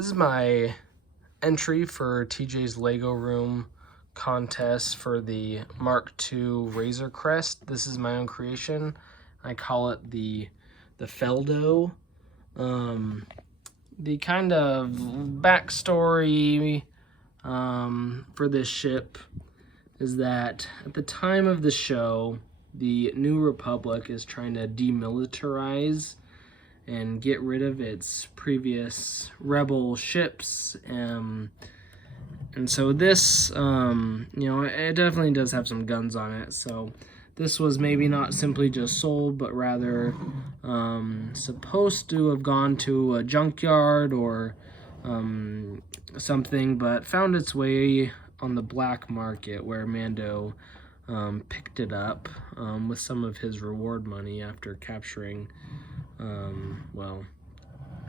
This is my entry for TJ's Lego Room contest for the Mark II Razor Crest. This is my own creation. I call it the Feldo. The kind of backstory for this ship is that at the time of the show, the New Republic is trying to demilitarize and get rid of its previous rebel ships. And so this, it definitely does have some guns on it. So this was maybe not simply just sold, but rather supposed to have gone to a junkyard or something, but found its way on the black market where Mando picked it up with some of his reward money after capturing,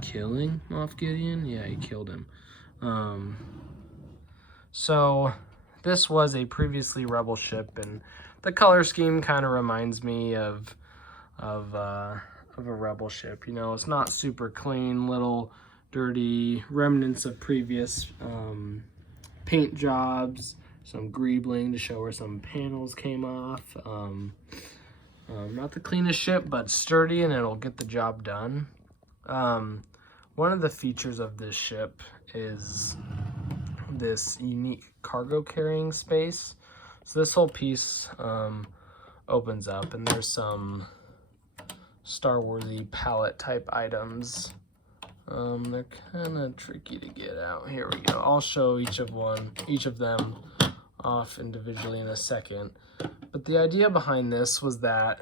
killing Moff Gideon? Yeah, he killed him. So this was a previously rebel ship, and the color scheme kind of reminds me of a rebel ship. You know, it's not super clean, little dirty remnants of previous paint jobs, some Greebling to show where some panels came off. Not the cleanest ship, but sturdy, and it'll get the job done. One of the features of this ship is this unique cargo carrying space. So this whole piece opens up, and there's some Star Warsy pallet type items. They're kind of tricky to get out. Here we go. I'll show each of them off individually in a second. But the idea behind this was that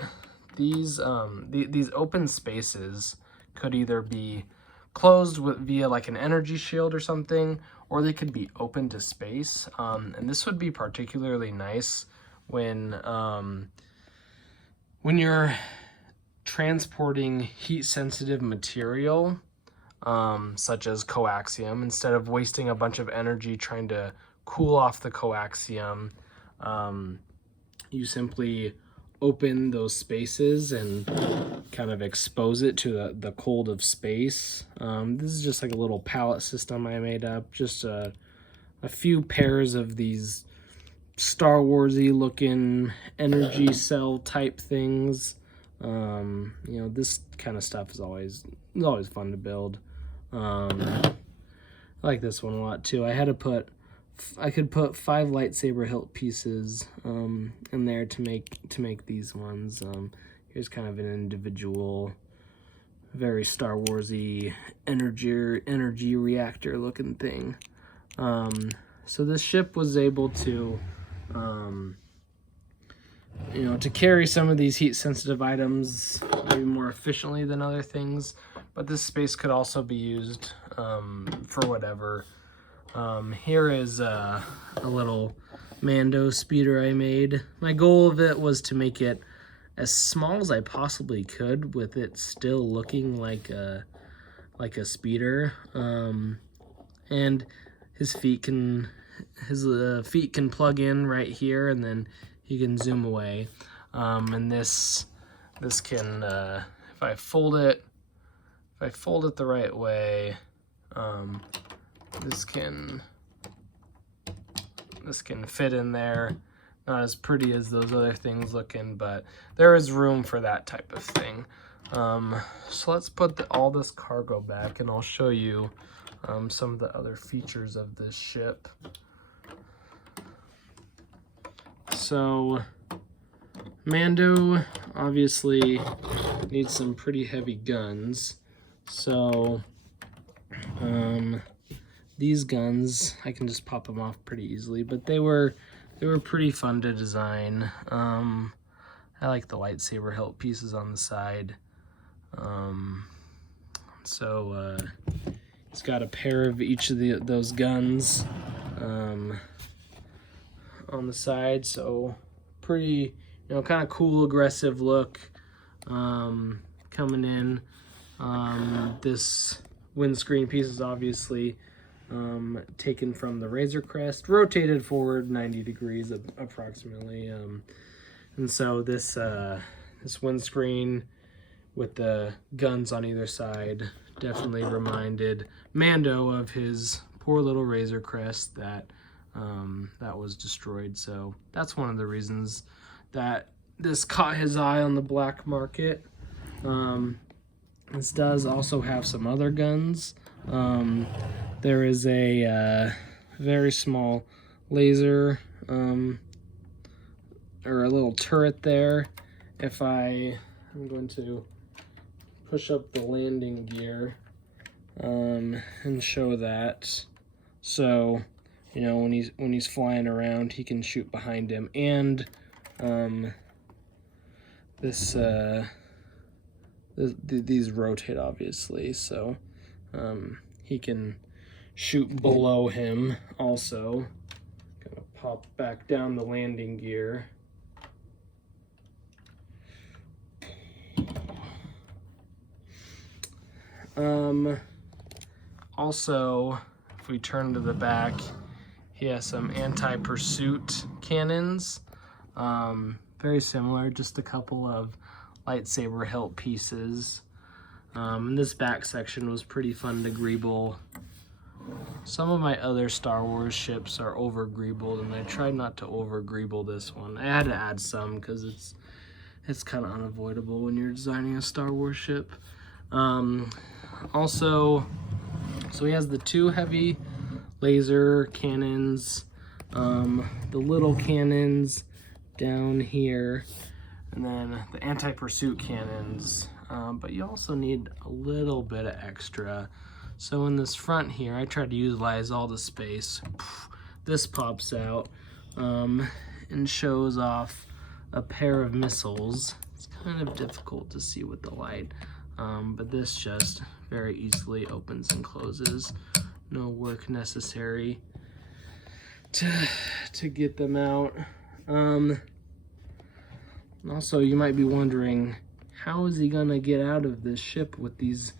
these open spaces could either be closed via like an energy shield or something, or they could be open to space. And this would be particularly nice when you're transporting heat-sensitive material, such as coaxium. Instead of wasting a bunch of energy trying to cool off the coaxium, you simply open those spaces and kind of expose it to the cold of space. This is just like a little pallet system I made up, just a few pairs of these Star Warsy looking energy cell type things. This kind of stuff is always fun to build. I like this one a lot too. I could put 5 lightsaber hilt pieces in there to make these ones. Here's kind of an individual, very Star Warsy energy reactor looking thing. So this ship was able to to carry some of these heat sensitive items maybe more efficiently than other things, but this space could also be used for whatever. Here is a little Mando speeder I made. My goal of it was to make it as small as I possibly could, with it still looking like a speeder. And his feet can plug in right here, and then he can zoom away. And this can, if I fold it the right way, this can fit in there. Not as pretty as those other things looking, but there is room for that type of thing. So let's put all this cargo back, and I'll show you some of the other features of this ship. So Mando obviously needs some pretty heavy guns. So these guns, I can just pop them off pretty easily, but they were pretty fun to design. I like the lightsaber hilt pieces on the side. It's got a pair of each of those guns on the side, so pretty, kind of cool, aggressive look coming in. This windscreen piece is obviously taken from the Razor Crest, rotated forward 90 degrees approximately. And so this windscreen with the guns on either side definitely reminded Mando of his poor little Razor Crest that was destroyed. So that's one of the reasons that this caught his eye on the black market. This does also have some other guns. There is a very small laser or a little turret there. If I'm going to push up the landing gear and show that. So, you know, when he's flying around, he can shoot behind him. And these rotate, obviously, so he can shoot below him also. Gonna pop back down the landing gear. Also, if we turn to the back, he has some anti-pursuit cannons. Very similar, just a couple of lightsaber hilt pieces. And this back section was pretty fun to greeble. Some of my other Star Wars ships are over greebled, and I tried not to over greeble this one. I had to add some because it's kind of unavoidable when you're designing a Star Wars ship. Also, so he has the two heavy laser cannons, the little cannons down here, and then the anti-pursuit cannons, but you also need a little bit of extra. So in this front here, I tried to utilize all the space. This pops out and shows off a pair of missiles. It's kind of difficult to see with the light, but this just very easily opens and closes. No work necessary to get them out. Also, you might be wondering, how is he gonna get out of this ship with these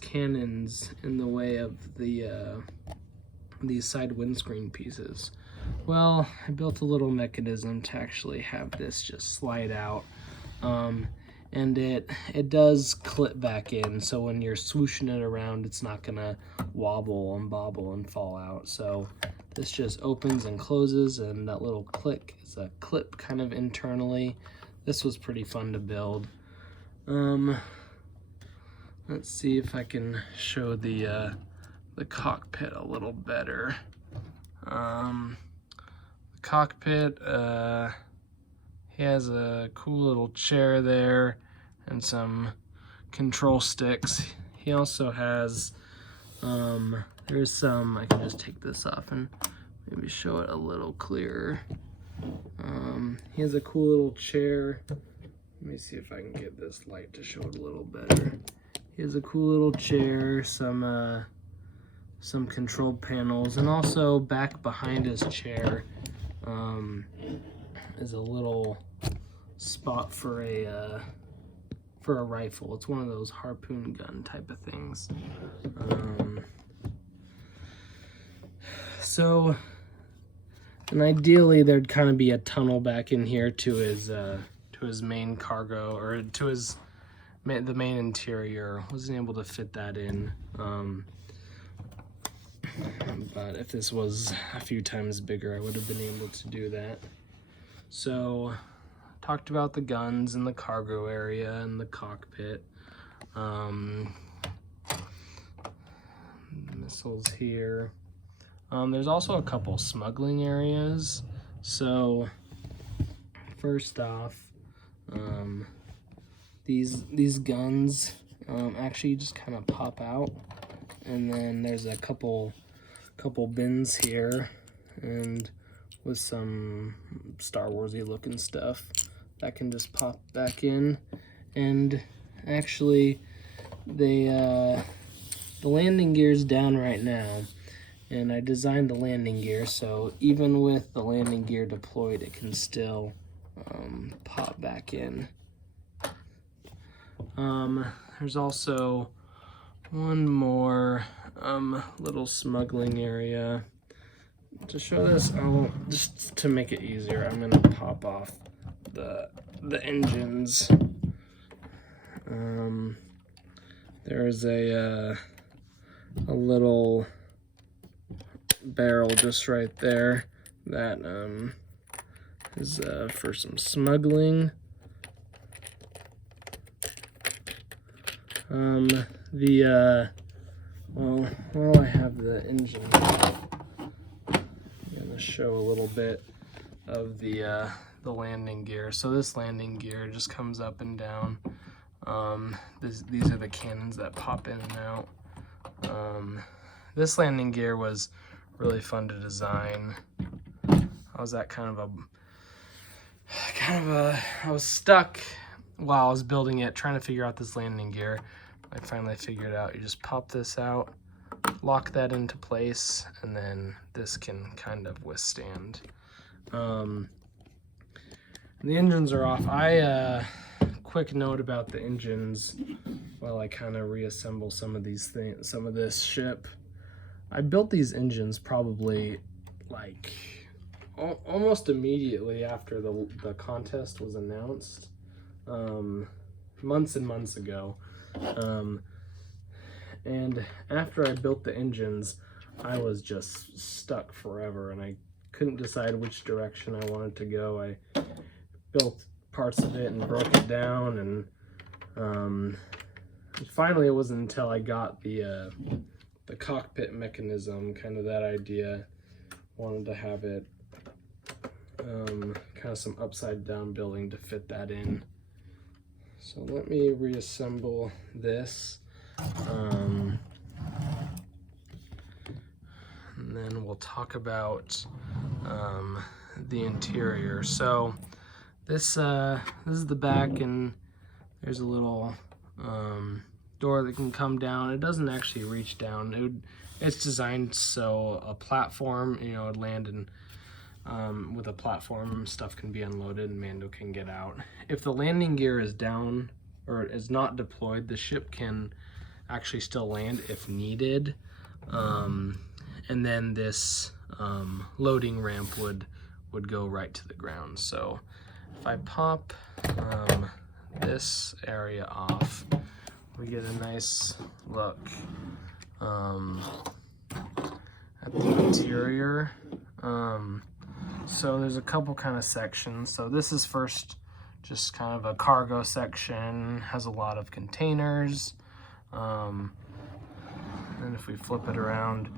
cannons in the way of these side windscreen pieces? Well, I built a little mechanism to actually have this just slide out, and it does clip back in, so when you're swooshing it around, it's not gonna wobble and bobble and fall out. So this just opens and closes, and that little click is a clip kind of internally. This was pretty fun to build. Let's see if I can show the cockpit a little better. The cockpit, he has a cool little chair there and some control sticks. He also has, there's some, I can just take this off and maybe show it a little clearer. He has a cool little chair. Let me see if I can get this light to show it a little better. He has a cool little chair, some control panels, and also back behind his chair is a little spot for a rifle. It's one of those harpoon gun type of things. So, and ideally there'd kind of be a tunnel back in here to his main cargo, or to the main interior. Wasn't able to fit that in. But if this was a few times bigger, I would have been able to do that. So, talked about the guns and the cargo area and the cockpit. Missiles here. There's also a couple smuggling areas. So, first off, these guns actually just kind of pop out, and then there's a couple bins here, and with some Star Warsy looking stuff that can just pop back in. And actually, the landing gear's down right now, and I designed the landing gear so even with the landing gear deployed, it can still pop back in. There's also one more little smuggling area. To show this, just to make it easier, I'm gonna pop off the engines. There there's a little barrel just right there that is for some smuggling. Well, while I have the engine, I'm gonna show a little bit of the landing gear. So this landing gear just comes up and down. These are the cannons that pop in and out. This landing gear was really fun to design. I was at I was stuck while I was building it, trying to figure out this landing gear. I finally figured out you just pop this out, lock that into place, and then this can kind of withstand. The engines are off. Quick note about the engines while I kind of reassemble some of these things, some of this ship. I built these engines probably like almost immediately after the contest was announced, months and months ago. And after I built the engines, I was just stuck forever, and I couldn't decide which direction I wanted to go. I built parts of it and broke it down, and finally it wasn't until I got the cockpit mechanism, kind of that idea, wanted to have it kind of some upside down building to fit that in. So let me reassemble this, and then we'll talk about the interior. So this is the back, and there's a little door that can come down. It doesn't actually reach down. It's designed so a platform, would land in with a platform, stuff can be unloaded and Mando can get out. If the landing gear is down or is not deployed, the ship can actually still land if needed. And then this loading ramp would go right to the ground. So if I pop this area off, we get a nice look at the interior. So there's a couple kind of sections. So this is first just kind of a cargo section, has a lot of containers. And if we flip it around,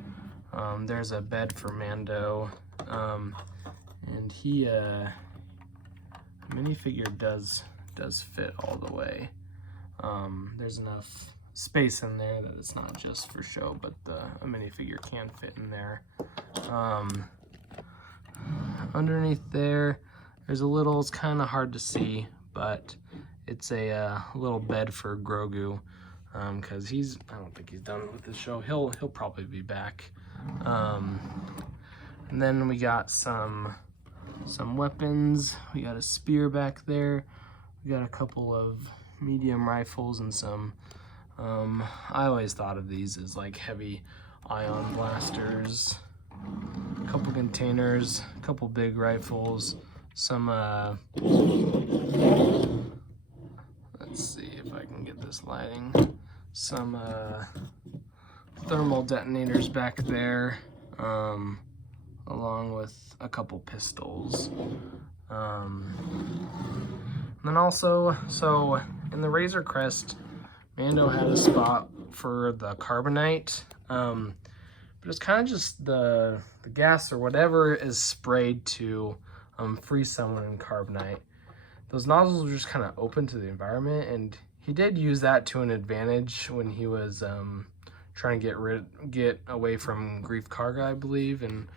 there's a bed for Mando. And he, minifigure does fit all the way. There's enough space in there that it's not just for show, but a minifigure can fit in there. Underneath there's a little, it's kind of hard to see, but it's a little bed for Grogu, because I don't think he's done with the show. He'll probably be back. And then we got some weapons. We got a spear back there. We got a couple of medium rifles and some, I always thought of these as like heavy ion blasters. A couple containers, a couple big rifles, some let's see if I can get this lighting, some thermal detonators back there, along with a couple pistols. And then also, so in the Razor Crest, Mando had a spot for the carbonite, but it's kind of just the gas or whatever is sprayed to freeze someone in carbonite. Those nozzles were just kind of open to the environment, and he did use that to an advantage when he was trying to get away from Greef Karga, I believe, in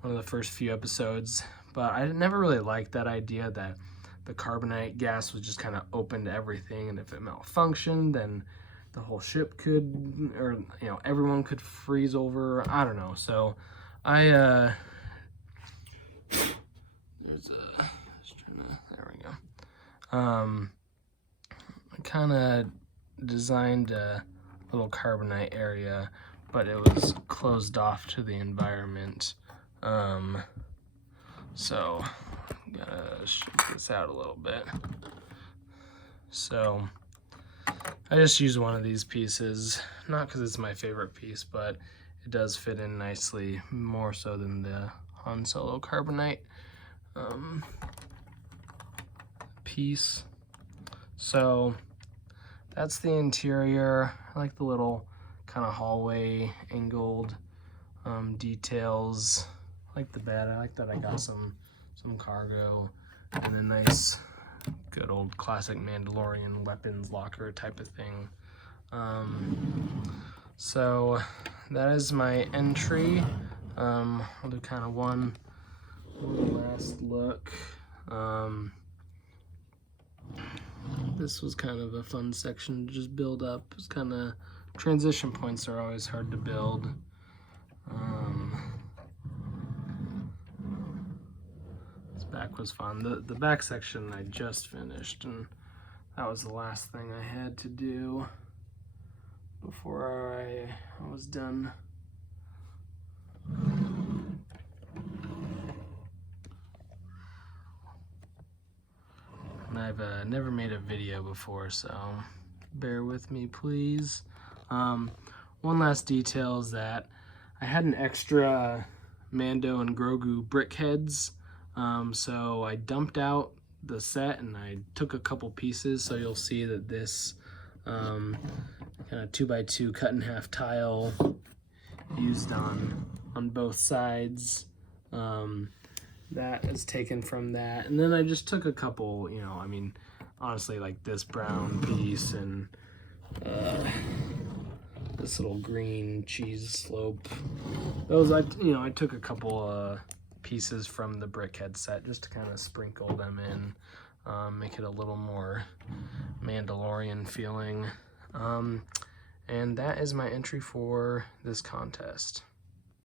one of the first few episodes. But I never really liked that idea that the carbonite gas was just kind of open to everything, and if it malfunctioned, then the whole ship could, or everyone could freeze over. I don't know. So there we go. I kind of designed a little carbonite area, but it was closed off to the environment. So gotta shake this out a little bit. So I just used one of these pieces, not because it's my favorite piece, but it does fit in nicely, more so than the Han Solo Carbonite piece. So that's the interior. I like the little kind of hallway angled details. I like the bed. I like that I got some cargo and a nice, good old classic Mandalorian weapons locker type of thing. So that is my entry. I'll do kind of one last look. This was kind of a fun section to just build up. It's kind of, transition points are always hard to build. This back was fun. The back section I just finished, and that was the last thing I had to do before I was done. And I've never made a video before, so bear with me, please. One last detail is that I had an extra Mando and Grogu brick heads, so I dumped out the set and I took a couple pieces, so you'll see that this kind of 2x2 cut in half tile used on both sides. That is taken from that, and then I just took a couple, you know, I mean, honestly, like this brown piece and this little green cheese slope. Those, I took a couple pieces from the brickhead set just to kind of sprinkle them in, make it a little more Mandalorian feeling. And that is my entry for this contest.